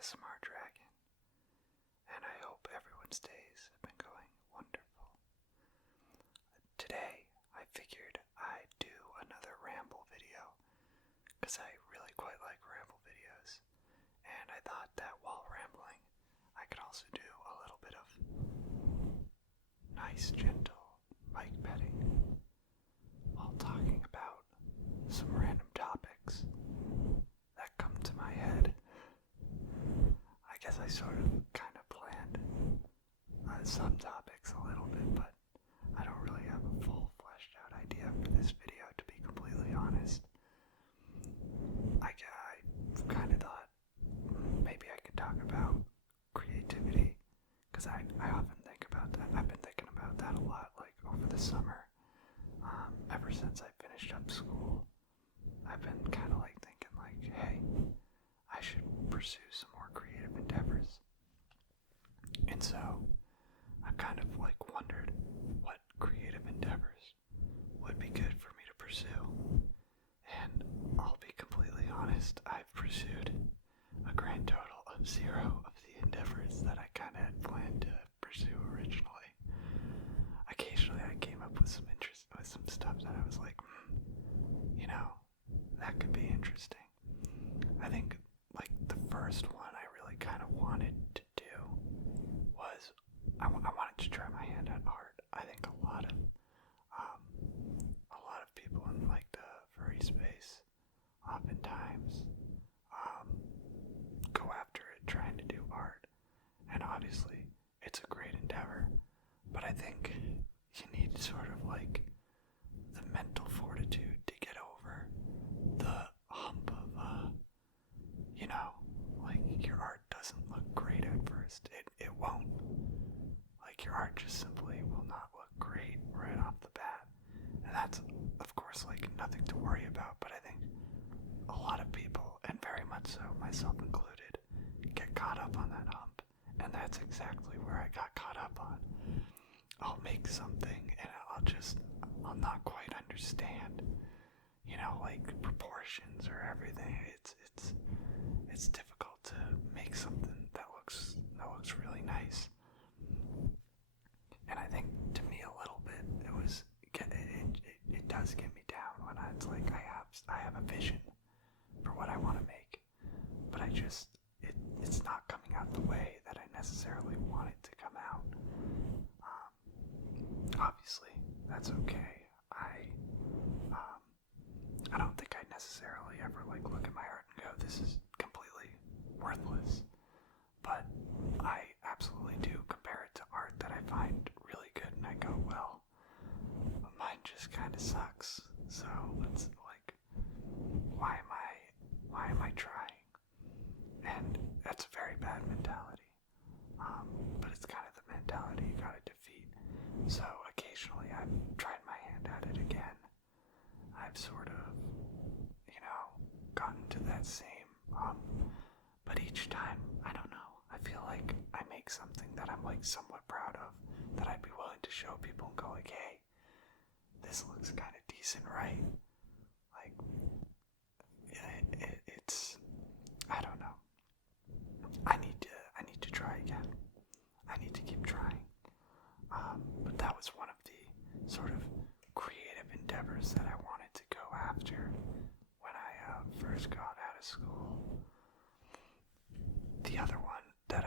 ASMR Dragon, and I hope everyone's days have been going wonderful. Today, I figured I'd do another ramble video, because I really quite like ramble videos, and I thought that while rambling, I could also do a little bit of nice, gentle mic petting while talking about some random topics that come to my head. I guess I sort of kind of planned some topics a little bit, but I don't really have a full fleshed out idea for this video, to be completely honest. I kind of thought maybe I could talk about creativity, because I often think about that. I've been thinking about that a lot, like over the summer. Ever since I finished up school, I've been kind of like thinking like, hey, I should pursue some more creative endeavors. And so I've kind of like wondered what creative endeavors would be good for me to pursue. And I'll be completely honest, I've pursued a grand total of 0 of the endeavors that I kind of had planned to pursue originally. Occasionally I came up with some stuff that I was like, that could be interesting. I think like the first one I really kind of wanted to do was I wanted to try my hand at art. I think a lot of people in like the furry space oftentimes go after it trying to do art, and obviously it's a great endeavor, but I think you need sort of like the mental fortitude to get over the hump of like your art doesn't look great at first. It won't. Like your art just simply will not look great right off the bat. And that's of course like nothing to worry about, but I think a lot of people, and very much so myself included, get caught up on that hump. And that's exactly where I got caught up on. I'll make something and I'll not quite understand, like proportions or everything. It's difficult to make something that looks really nice. And I think to me a little bit it does get me down when it's like I have a vision for what I want to make, but it's not coming out the way that I necessarily want it to come out. Obviously, that's okay. I don't think I necessarily ever like look at my art and go, this is completely worthless. But I absolutely do compare it to art that I find really good, and I go, well, mine just kind of sucks. So it's like, why am I trying? And that's a very bad mentality. But it's kind of the mentality you gotta defeat. So occasionally I've tried my hand at it again. I've sort of, gotten to that same but each time, I don't know, I feel like I make something that I'm like somewhat proud of, that I'd be willing to show people and go like, hey, this looks kind of decent, right? Like, it's, I don't know. I need to try again. I need to keep trying. But that was one of the sort of creative endeavors that I wanted to go after when I first got out of school. The other one that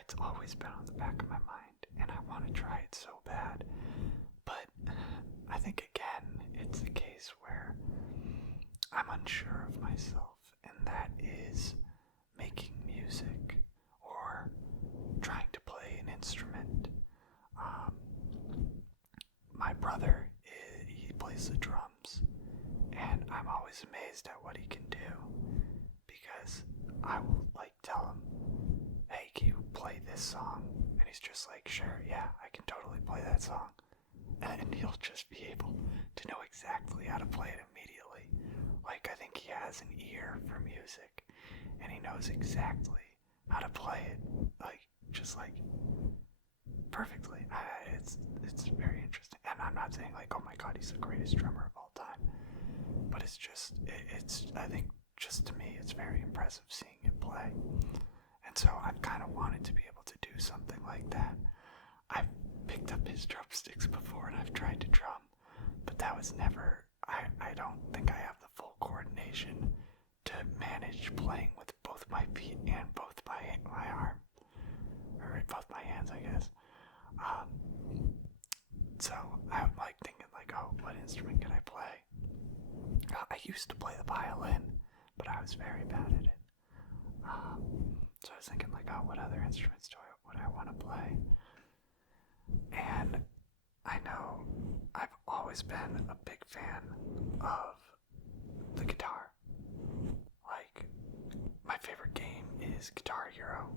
it's always been on the back of my mind, and I want to try it so bad, but I think again it's a case where I'm unsure of myself, and that is making music or trying to play an instrument. My brother, he plays the drums, and I'm always amazed at what he can do, because I will like tell him, hey, can you play this song? And he's just like, sure, yeah, I can totally play that song. And he'll just be able to know exactly how to play it immediately. Like, I think he has an ear for music, and he knows exactly how to play it, like, just like perfectly. It's very interesting. And I'm not saying like, oh my god, he's the greatest drummer of all time, but it's I think just to me it's very impressive seeing him play. And so I've kind of wanted to be able to do something like that. I've picked up his drumsticks before and I've tried to drum, but that was never, I don't think I have the full coordination to manage playing with both my feet and both my arm, or both my hands, I guess. So I'm like thinking like, oh, what instrument can I play? I used to play the violin, but I was very bad at it. So I was thinking like, oh, what other instruments would I want to play? And I know I've always been a big fan of the guitar. Like, my favorite game is Guitar Hero.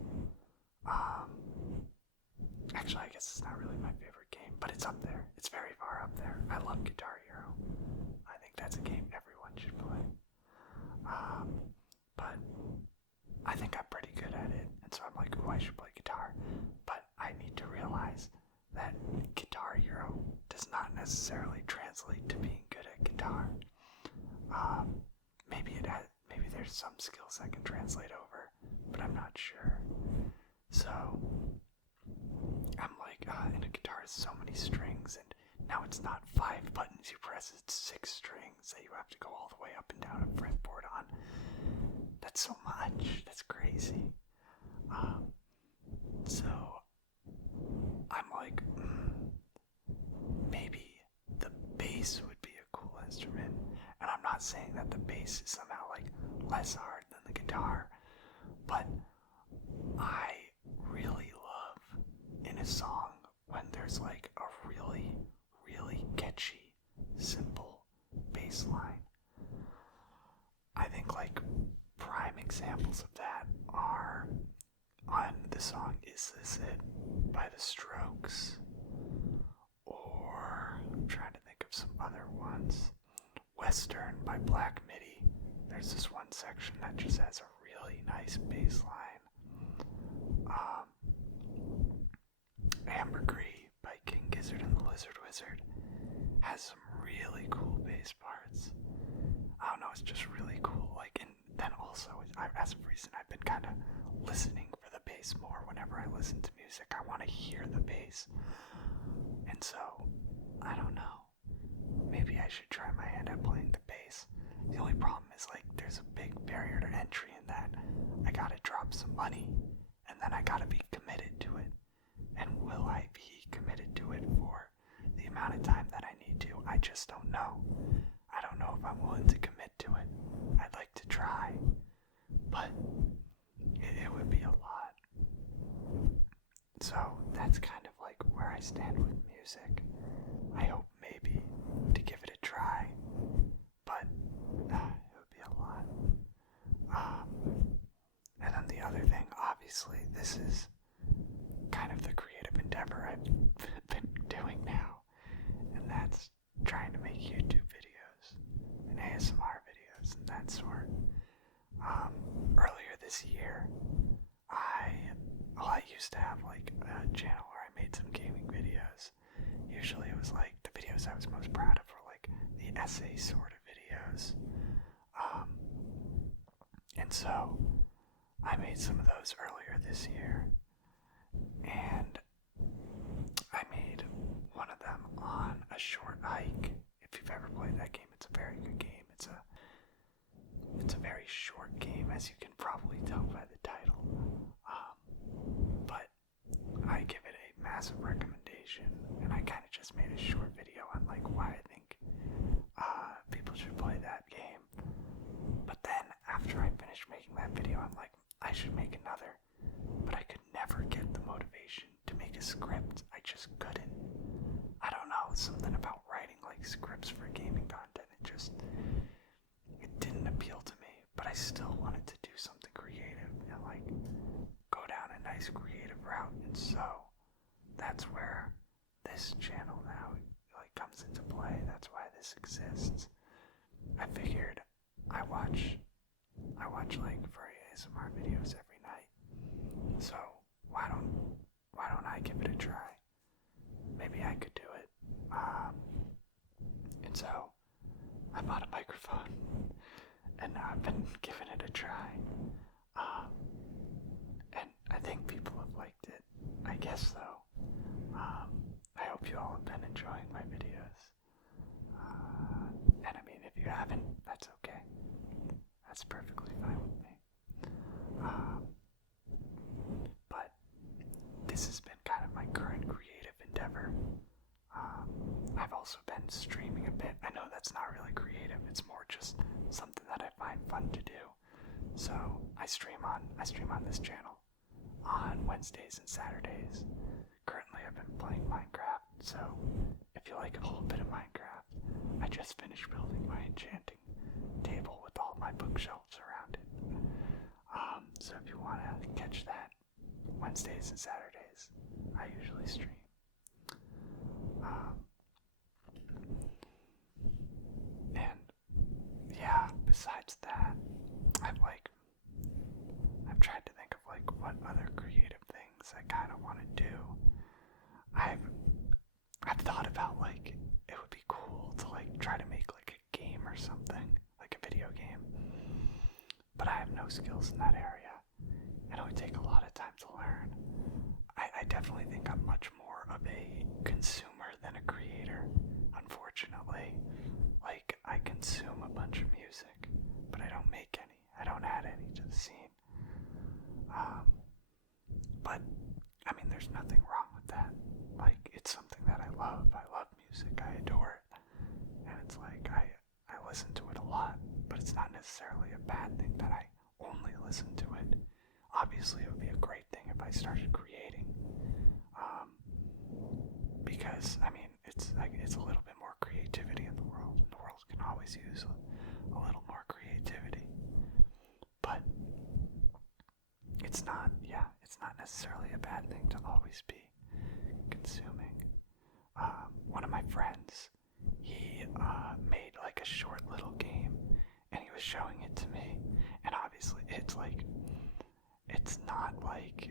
Actually, I guess it's not really my favorite game, but it's up there. It's very far up there. I love Guitar Hero. I think that's a game everyone should play. But I think I'm pretty good at it, and so I'm like, oh, I should play guitar. But I need to realize that Guitar Hero does not necessarily translate to being good at guitar. Maybe there's some skills that can translate over, but I'm not sure. So I'm like, in a guitar is so many strings, and now it's not 5 buttons you press, it's 6 strings that you have to go all the way up and down a fretboard on. That's so much. That's crazy. So I'm like, maybe the bass would be a cool instrument. And I'm not saying that the bass is somehow like less hard than the guitar, but I really love in a song when there's like a really, really catchy, simple bass line. I think like prime examples of that are on the song Is This It by The Strokes, or I'm trying to think of some other ones. Western by Black Midi. There's this one section that just has a really nice bass line. Ambergris by King Gizzard and the Lizard Wizard has some really cool bass parts. I don't know, it's just really cool. Like, and then also, as of recent, I've been kind of listening for the bass more. Whenever I listen to music, I want to hear the bass. And so, I don't know. Maybe I should try my hand at playing the bass. The only problem is, like, there's a big barrier to entry in that I gotta drop some money, and then I gotta be committed to it. And will I be committed to it for the amount of time that I need to? I just don't know. I don't know if I'm willing to commit to it. I'd like to try, but it would be a lot. So that's kind of like where I stand with music. I hope maybe to give it a try, but it would be a lot. And then the other thing, obviously, this is kind of the creative endeavor I've been doing now, and that's trying to make YouTube videos and ASMR videos and that sort. Earlier this year, I used to have like a channel where I made some gaming videos. Usually it was like the videos I was most proud of were like the essay sort of videos. And so I made some of those earlier this year, and I made one of them on a short hike. If you've ever played that game, it's a very good game. It's a very short game, as you can probably tell by the title. But I give it a massive recommendation, and I kind of just made a short video on like why I think people should play that game. But then after I finished making that video, I'm like, I should make another. But I could never get the motivation to make a script. I just couldn't. I don't know, something about writing like scripts for gaming content, it didn't appeal to me. But I still wanted to do something creative and like go down a nice creative route. And so that's where this channel now like comes into play. That's why this exists. I figured I watch like Furry ASMR videos every night. So why don't I give it a try? Maybe I could do it. And so I bought a microphone, and I've been giving it a try. And rest though. I hope you all have been enjoying my videos. And I mean, if you haven't, that's okay. That's perfectly fine with me. But this has been kind of my current creative endeavor. I've also been streaming a bit. I know that's not really creative. It's more just something that I find fun to do. So I stream on this channel on Wednesdays and Saturdays. Currently, I've been playing Minecraft. So if you like a little bit of Minecraft, I just finished building my enchanting table with all my bookshelves around it. So if you want to catch that, Wednesdays and Saturdays, I usually stream. And yeah, besides that, I've tried to think of like what other creative things I kind of want to do. I've thought about like it would be cool to like try to make like a game or something, like a video game. But I have no skills in that area, and it would take a lot of time to learn. I definitely think I'm much more of a consumer than a creator, unfortunately. Like, I consume a bunch of music, but I don't make any. I don't add any to the scene. But, I mean, there's nothing wrong with that. Like, it's something that I love. I love music. I adore it. And it's like, I listen to it a lot, but it's not necessarily a bad thing that I only listen to it. Obviously, it would be a great thing if I started creating. Because, I mean, it's a little bit more creativity in the world, and the world can always use a little more creativity. But it's not necessarily a bad thing to always be consuming. One of my friends, he made like a short little game, and he was showing it to me, and obviously it's not like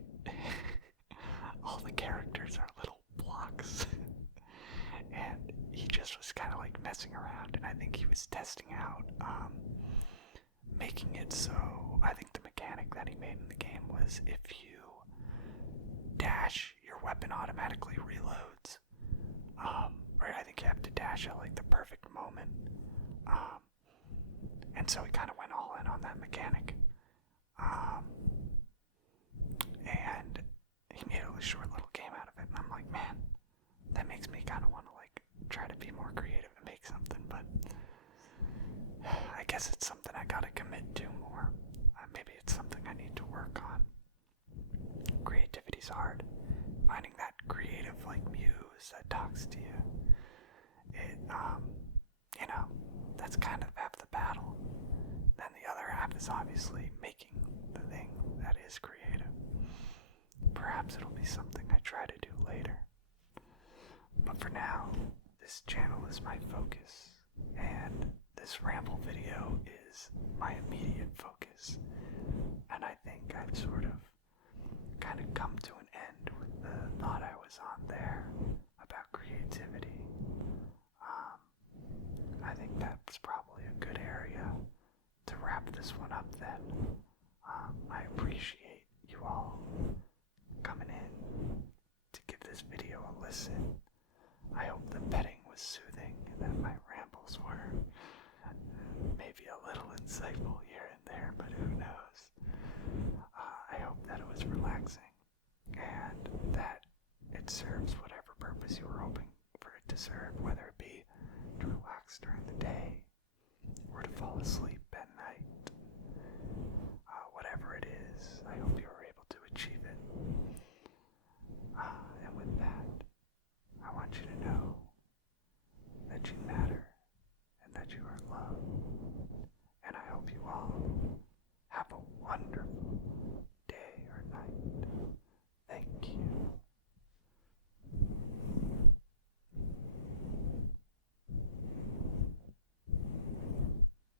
all the characters are little blocks. And he just was kind of like messing around, and I think he was testing out making it so, I think the mechanic that he made in the game was if you dash, your weapon automatically reloads. Or I think you have to dash at like the perfect moment. And so he kind of went all in on that mechanic. And he made a short little game out of it, and I'm like, man, that makes me kind of want to like try to be more creative and make something, but I guess it's something I gotta commit to more. Maybe it's something I need to work on. Creativity's hard. Finding that creative like muse that talks to you. That's kind of half the battle. Then the other half is obviously making the thing that is creative. Perhaps it'll be something I try to do later. But for now, this channel is my focus, and this ramble video is my immediate focus. And I think I've sort of kind of come to an end with the thought I was on there about creativity. I think that's probably a good area to wrap this one up then. I appreciate you all coming in to give this video a listen. I hope the petting was soothing and that my rambles were maybe a little insightful here and there, but who knows. I hope that it was relaxing and that it serves whatever purpose you were hoping for it to serve, whether it be to relax during the day or to fall asleep at night. Whatever it is, I hope you were able to achieve it. And with that, I want you to know that you matter and that you are loved. And I hope you all have a wonderful